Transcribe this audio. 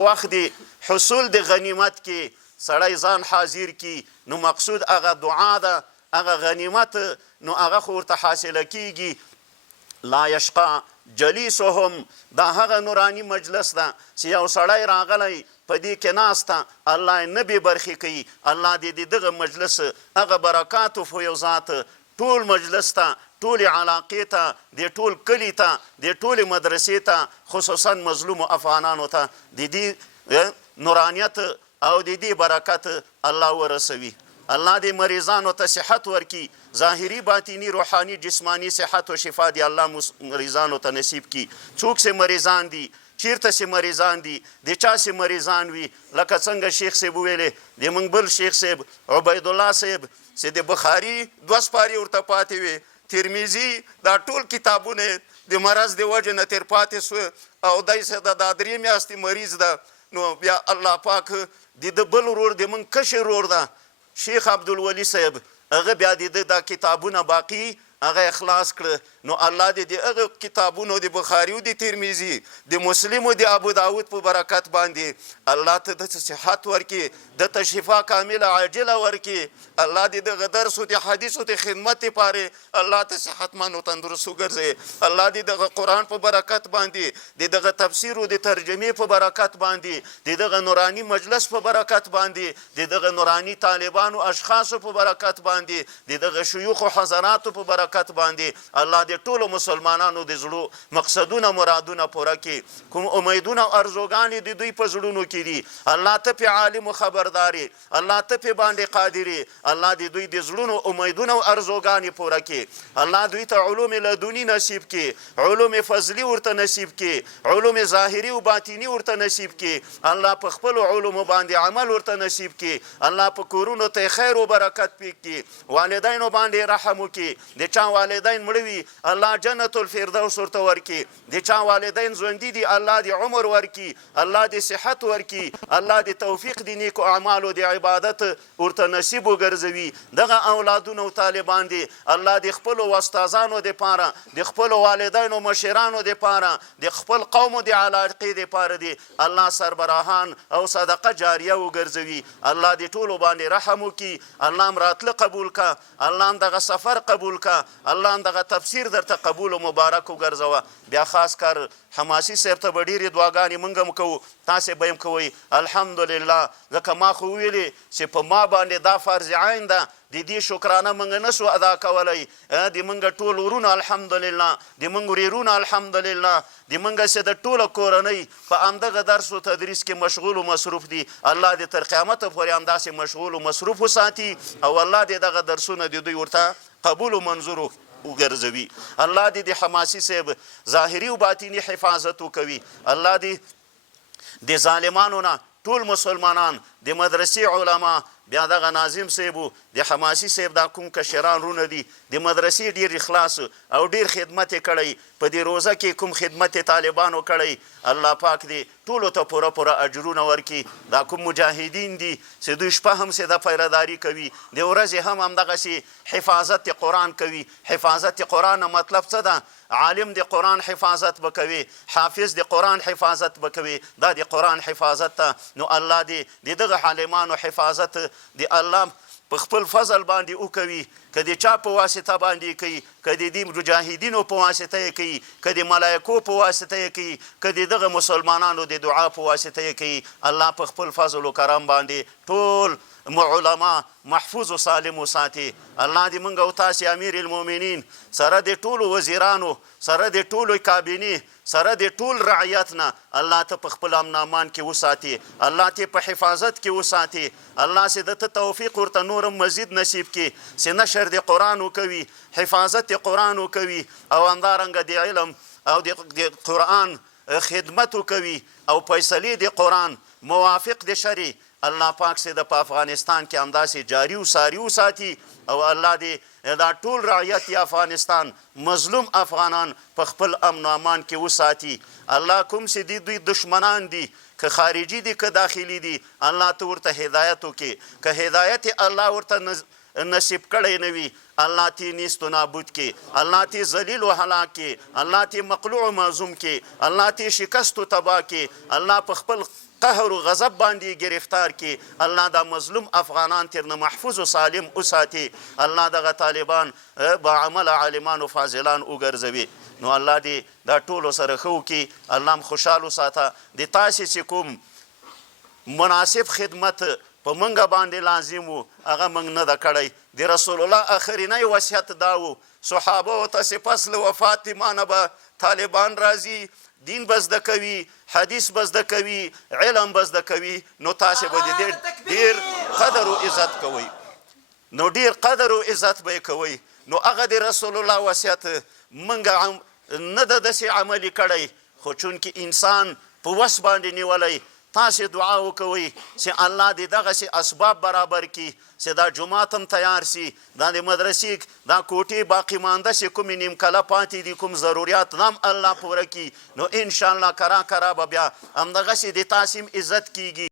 وخت دی حصول د غنیمت کې سړی ځان حاضر کی نو مقصود هغه دعا ده هغه غنیمت نو هغه خو ورته حاصله کیږي. لا یشقا جلیسهم دا هغه نورانی مجلس ده چې یو سړی راغلی په دې کې ناسته الله یې نه بې برخې کوي. الله دې د دغه مجلس هغه برکاتو فیوزات ټول مجلس ته ټولې علاقې ته د ټول کلي ته د ټولې مدرسې ته خصوصا مظلومو افغانانو ته د دې نورانیت او د دې برکت الله ورسوي. الله دې مریضانو ته صحت ورکي ظاهري باطني روحاني جسماني صحت و شفا دی الله مریضانو ته نصیب کی. څوک سه مریضان دي چیرته سه مریضان دي د چا سه مریضان وي لکه څنګه شیخ صاحب ویلې د موږ بل شیخ صاحب عبید الله صاحب چې د بخاري 2 سپارې ورته پاتې وي ترمذي دا ټول کتابونه د مرض د وجه نه تر پاتې سو او دای سه د 3 میاشتې مریض ده. نو بیا الله پاک د بل ورور د موږ کشر ورور ده شیخ عبدالولي صاحب هغه بیا د دا کتابونه باقی هغه اخلاص کړ. نو الله دې د هغه کتابونو د بخاري او د ترمذي د مسلم او د ابو داود په برکت باندې الله ته د صحت ورکي د شفا کامله عاجله ورکي. الله دې د درس او د حدیث او د خدمت لپاره الله ته صحتمند او تندرست وګرځي. الله دې د قرآن په برکت باندې د تفسیر او د ترجمې په برکت باندې د نورانی مجلس په برکت باندې د نورانی طالبانو اشخاصو په برکت باندې د شيوخ او حضراتو په برکت باندې الله دې ټولو مسلمانانو د زړو مقصدونه مرادونه پوره کړي. کوم امیدونه او ارزوګانې د دوی په زړونو کې دي الله ته په عالم او خبرداري الله ته په باندې قادري الله دې دوی د زړونو امیدونه او ارزوګانې پوره کړي. الله دوی ته علوم لدونی نصیب کړي علوم فضلي ورته نصیب کړي علوم ظاهري او باطني ورته نصیب کړي. الله په خپل علوم باندې عمل ورته نصیب کړي. الله په کورونو ته خیر او برکت پکړي. والدینو باندې رحم وکړي. د چا والدین مړ وي الله جنت الفردوس ورته ورکړي. د چا والدین ژوندي دي الله دې عمر ورکړي الله دې صحت ورکړي الله دې توفیق د نیکو اعمالو د عبادت ورته نصیب وګرځوي. دغه اولادونو او طالبان دي الله د خپلو استادانو دپاره د خپلو والدینو مشرانو دپاره د خپل قومو د علاقې دپاره دي الله سربراهان او صدقه جاریه وګرځوي. الله دې ټولو باندې رحم وکړي. الله راتله قبول کا الله دغه سفر قبول کا الله دغه تفسیر درته قبول او مبارک وګرځوه. بیا خاص کار حماسي صاحب ته به ډېرې دعاګانې موږ هم کوو تاسې به هم کوئ. الحمدلله ځکه ما خو ویلې چې په ما باندې دا فرض عین ده د دې شکرانه موږ نسو ادا کولی. د موږ ټول ورونه الحمدلله د موږ ورېرونه الحمدلله د موږ چې د ټوله کورنۍ په همدغه درس و تدریس کې مشغول و مصروف دي. الله دې تر قیامته پورې همداسې مشغول و مصروف وساتي او الله دې دغه درسونه د دوی ورته قبول و منظور وګرځوي. الله دې د حماسي صاحب ظاهري او باطني حفاظت وکوي. الله دې د ظالمانو نه ټول مسلمانان د مدرسې علما بیا دغه ناظم صاحب د حماسي صاحب دا کوم کشران رونه دي د مدرسې ډېر اخلاص او ډېر خدمت یې کړی. په دې روزه کې کوم خدمت طالبانو کړی الله پاک دې ټولو ته پوره پوره اجرونه ورکړي. دا کوم مجاهدین دي چې دوی شپه هم د پیرداري کوي د ورځې هم همدغسې حفاظت قرآن کوي. حفاظت قرآن مطلب څه ده؟ عالم د قرآن حفاظت بکوي حافظ د قرآن حفاظت بکوي. دا د قرآن حفاظت ته نو الله دې د دغه عالمانو حفاظت د الله په خپل فضل باندې وکوي. که د چا په واسطه باندې کوي که د دې مجاهدینو په واسطه یې کوي که د ملایکو په واسطه یې کوي که د دغه مسلمانانو د دعا په واسطه یې کوي. الله په خپل فضل و کرم باندې ټول علما محفوظ و سالم وساتي. الله دې موږ او تاسې امیر المؤمنین سره د ټولو وزیرانو سره د ټولو کابینې سره د ټول رعیت نه الله ته په خپل امن امان کې وساتي. الله ته په حفاظت کې وساتي. الله چې د ته توفیق ورته نورم مزید نصیب کړي چې نشر د قرآن وکوي حفاظت د قرآن وکوي او همدارنګه د علم او د قرآن خدمت وکوي او فیصلې د قرآن موافق د شرع الله پاک سے د په افغانستان کې همداسې جاری و ساری وساتي او الله دې دا ټول رعیت افغانستان مظلوم افغانان په خپل امن و امان کې وساتي. الله کوم چې دوی دشمنان دي که خارجي دي که داخلي دي الله ته ورته هدایت وکړي. که هدایت الله ورته نصیب کړی نه وي الله تی نیست و نابود کی الله تی ذلیل و هلاک کی الله تی مقلوع و معزوم کی الله تی شکست و تباه کی الله په خپل قهر و غضب باندې گرفتار کی. الله دا مظلوم افغانان ترنه محفوظ و سالم وساتي. الله دغه طالبان با عمل عالمان و فاضلان وګرځوي. نو الله دې دا ټولو سره ښه وکړي. الله هم خوشحال وساته. د تاسې چې کوم مناسب خدمت په منګه باندې لازم و هغه موږ نه ده کړی. د رسول الله آخرینی وصیت دا و صحابه ته چې پس له وفات ما نه به طالبان راځي، دین به زده کوي، حدیث به زده کوي، علم به زده کوي، نو تاسې به د دې ډېر قدر و عزت کوئ. نو ډېر قدر و عزت به یې کوئ. نو هغه د رسول الله وصیت موږ نه ده داسې عملي کړی، خو چونکې انسان په وس باندې نیولی، تاسې دعا وکوئ چې الله دې دغسې اسباب برابر کړي چې دا جومات هم تیار سي، دا د مدرسې دا کوټې باقي مانده چې کومې نیم کله پاتې دي، کوم ضروریات هم الله پوره کړي. نو انشاءالله کرا به بیا همدغسې د تاسې هم عزت کیږي.